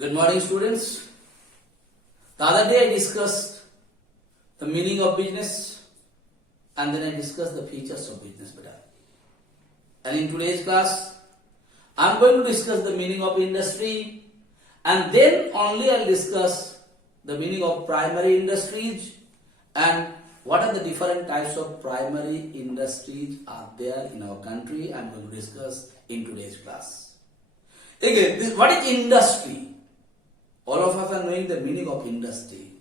Good morning, students. The other day I discussed the meaning of business and then I discussed the features of business better. And in today's class, I am going to discuss the meaning of industry and then only I will discuss the meaning of primary industries and what are the different types of primary industries are there in our country. I am going to discuss in today's class. Again, what is industry? All of us are knowing the meaning of industry.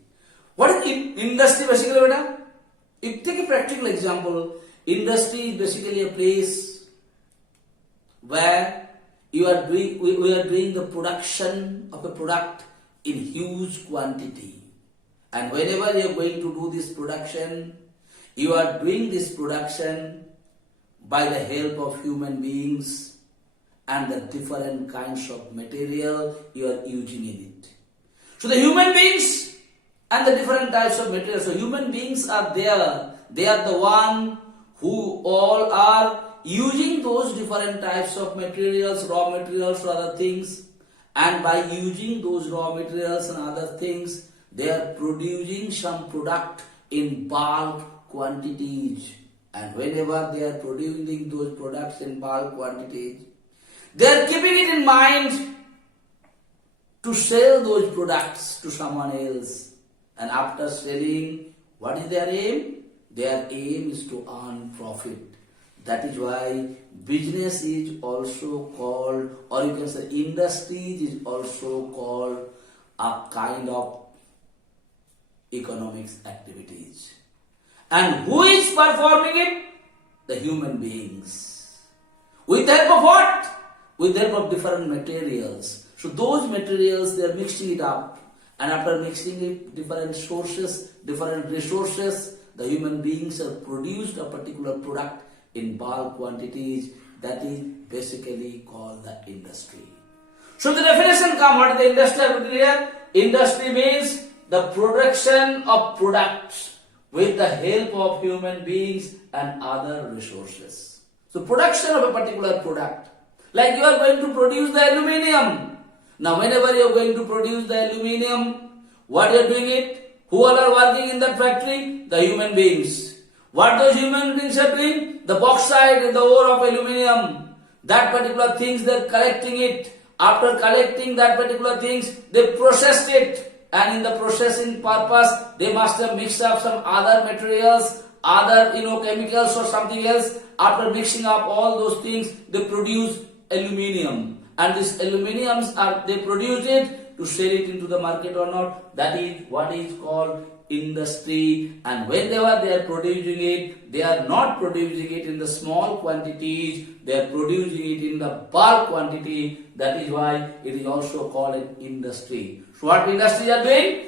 What is industry basically, beta? If take a practical example, industry is basically a place where we are doing the production of a product in huge quantity. And whenever you are going to do this production, you are doing this production by the help of human beings and the different kinds of material you are using in it. So the human beings and the different types of material. So human beings are there. They are the one who all are using those different types of materials, raw materials or other things. And by using those raw materials and other things, they are producing some product in bulk quantities. And whenever they are producing those products in bulk quantities, they are keeping it in mind to sell those products to someone else. And after selling, what is their aim? Their aim is to earn profit. That is why business is also called, or you can say industry is also called a kind of economics activities. And who is performing it? The human beings. With the help of what? With the help of different materials. So those materials, they are mixing it up. And after mixing it, different sources, different resources, the human beings have produced a particular product in bulk quantities. That is basically called the industry. So the definition comes, what is the industry here? Industry means the production of products with the help of human beings and other resources. So production of a particular product. Like you are going to produce the aluminium. Now whenever you are going to produce the aluminium, what you are doing it? Who all are working in that factory? The human beings. What those human beings are doing? The bauxite and the ore of aluminium. That particular things they are collecting it. After collecting that particular things, they processed it. And in the processing purpose, they must have mixed up some other materials, other chemicals or something else. After mixing up all those things, they produce aluminium. And these aluminiums they produce it to sell it into the market or not. That is what is called industry. And whenever they are producing it, they are not producing it in the small quantities. They are producing it in the bulk quantity. That is why it is also called an industry. So what industries are doing?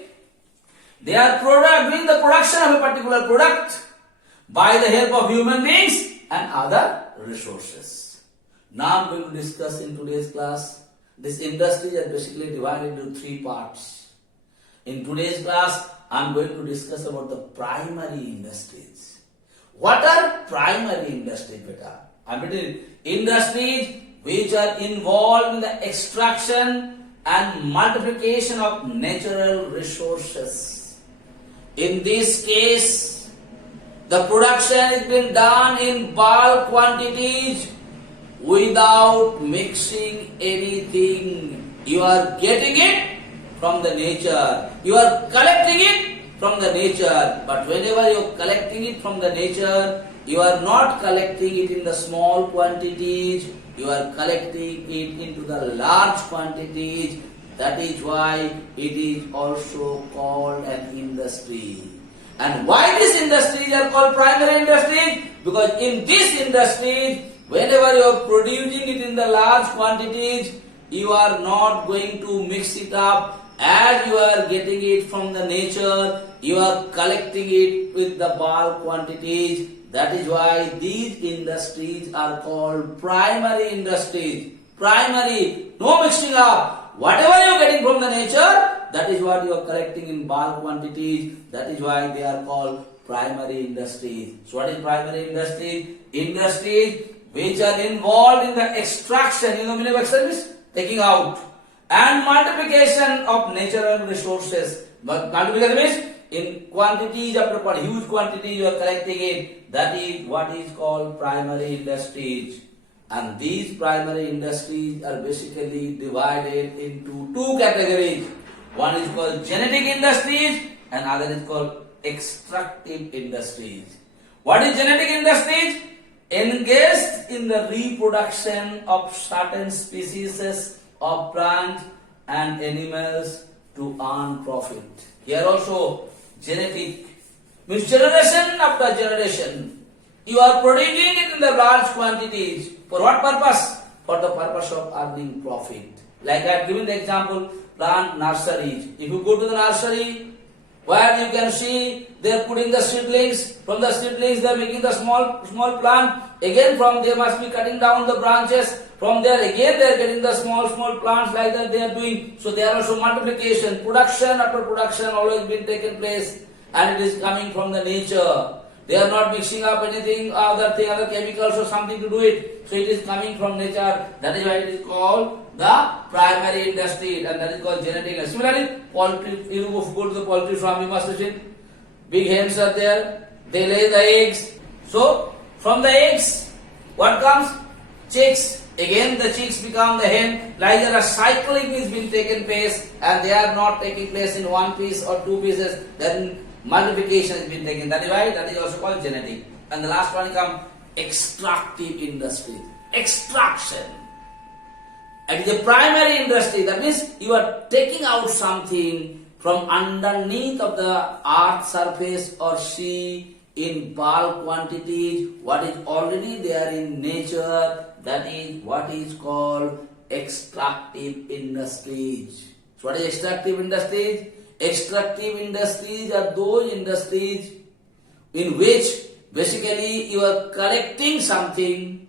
They are doing the production of a particular product by the help of human beings and other resources. Now I am going to discuss in today's class, this industry is basically divided into three parts. In today's class, I am going to discuss about the primary industries. What are primary industries, beta? I mean industries which are involved in the extraction and multiplication of natural resources. In this case, the production is being done in bulk quantities without mixing anything. You are getting it from the nature. You are collecting it from the nature. But whenever you are collecting it from the nature, you are not collecting it in the small quantities. You are collecting it into the large quantities. That is why it is also called an industry. And why these industries are called primary industries? Because in this industry, whenever you are producing it in the large quantities, you are not going to mix it up. As you are getting it from the nature, you are collecting it with the bulk quantities. That is why these industries are called primary industries. Primary, no mixing up. Whatever you are getting from the nature, that is what you are collecting in bulk quantities. That is why they are called primary industries. So what is primary industry? Industries which are involved in the extraction, meaning of extraction is taking out, and multiplication of natural resources. But multiplication means in quantities after huge quantities you are collecting it. That is what is called primary industries. And these primary industries are basically divided into two categories. One is called genetic industries and other is called extractive industries. What is genetic industries? Engaged in the reproduction of certain species of plants and animals to earn profit. Here also genetic means generation after generation. You are producing it in the large quantities. For what purpose? For the purpose of earning profit. Like I have given the example, plant nurseries. If you go to the nursery, where you can see they are putting the seedlings. From the seedlings they are making the small plant. Again from there must be cutting down the branches. From there again they are getting the small plants, like that they are doing. So there are also multiplication, production after production always been taken place, and it is coming from the nature. They are not mixing up anything, other chemicals or something to do it. So it is coming from nature. That is why it is called the primary industry, and that is called genetic. Similarly, poultry, you go to the poultry farm, you must have seen big hens are there. They lay the eggs. So from the eggs, what comes? Chicks. Again the chicks become the hen. Like there a cycling is being taken place, and they are not taking place in one piece or two pieces. Then multiplication has been taken. That is why that is also called genetic. And the last one comes extractive industry. Extraction. It is a primary industry. That means you are taking out something from underneath of the earth surface or sea in bulk quantities. What is already there in nature, that is what is called extractive industries. So what is extractive industries? Extractive industries are those industries in which basically you are collecting something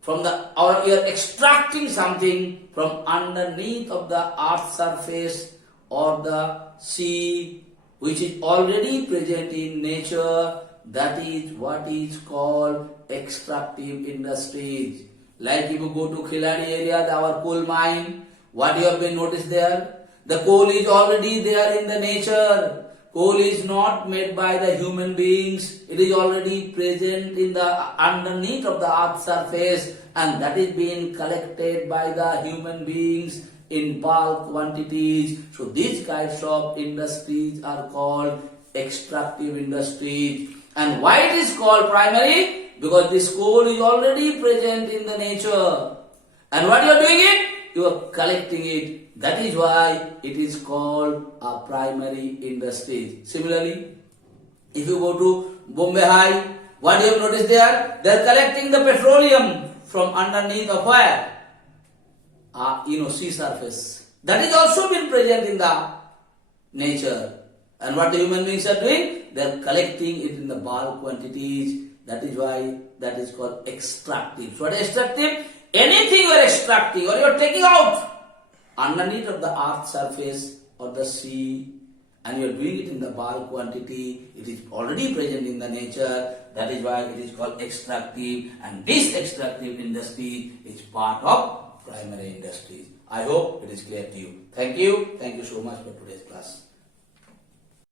from or you are extracting something from underneath of the earth surface or the sea, which is already present in nature. That is what is called extractive industries. Like if you go to Khiladi area, our coal mine, what you have been noticed there? The coal is already there in the nature. Coal is not made by the human beings. It is already present in the underneath of the earth's surface, and that is being collected by the human beings in bulk quantities. So these kinds of industries are called extractive industries. And why it is called primary? Because this coal is already present in the nature. And what you are doing it? You are collecting it. That is why it is called a primary industry. Similarly, if you go to Bombay High, what you have noticed there? They are collecting the petroleum from underneath of where? Sea surface. That is also been present in the nature. And what the human beings are doing? They are collecting it in the bulk quantities. That is why that is called extractive. So what is extractive? Anything you are extracting or you are taking out underneath of the earth surface or the sea, and you are doing it in the bulk quantity, it is already present in the nature. That is why it is called extractive, and this extractive industry is part of primary industries. I hope it is clear to you. Thank you. Thank you so much for today's class.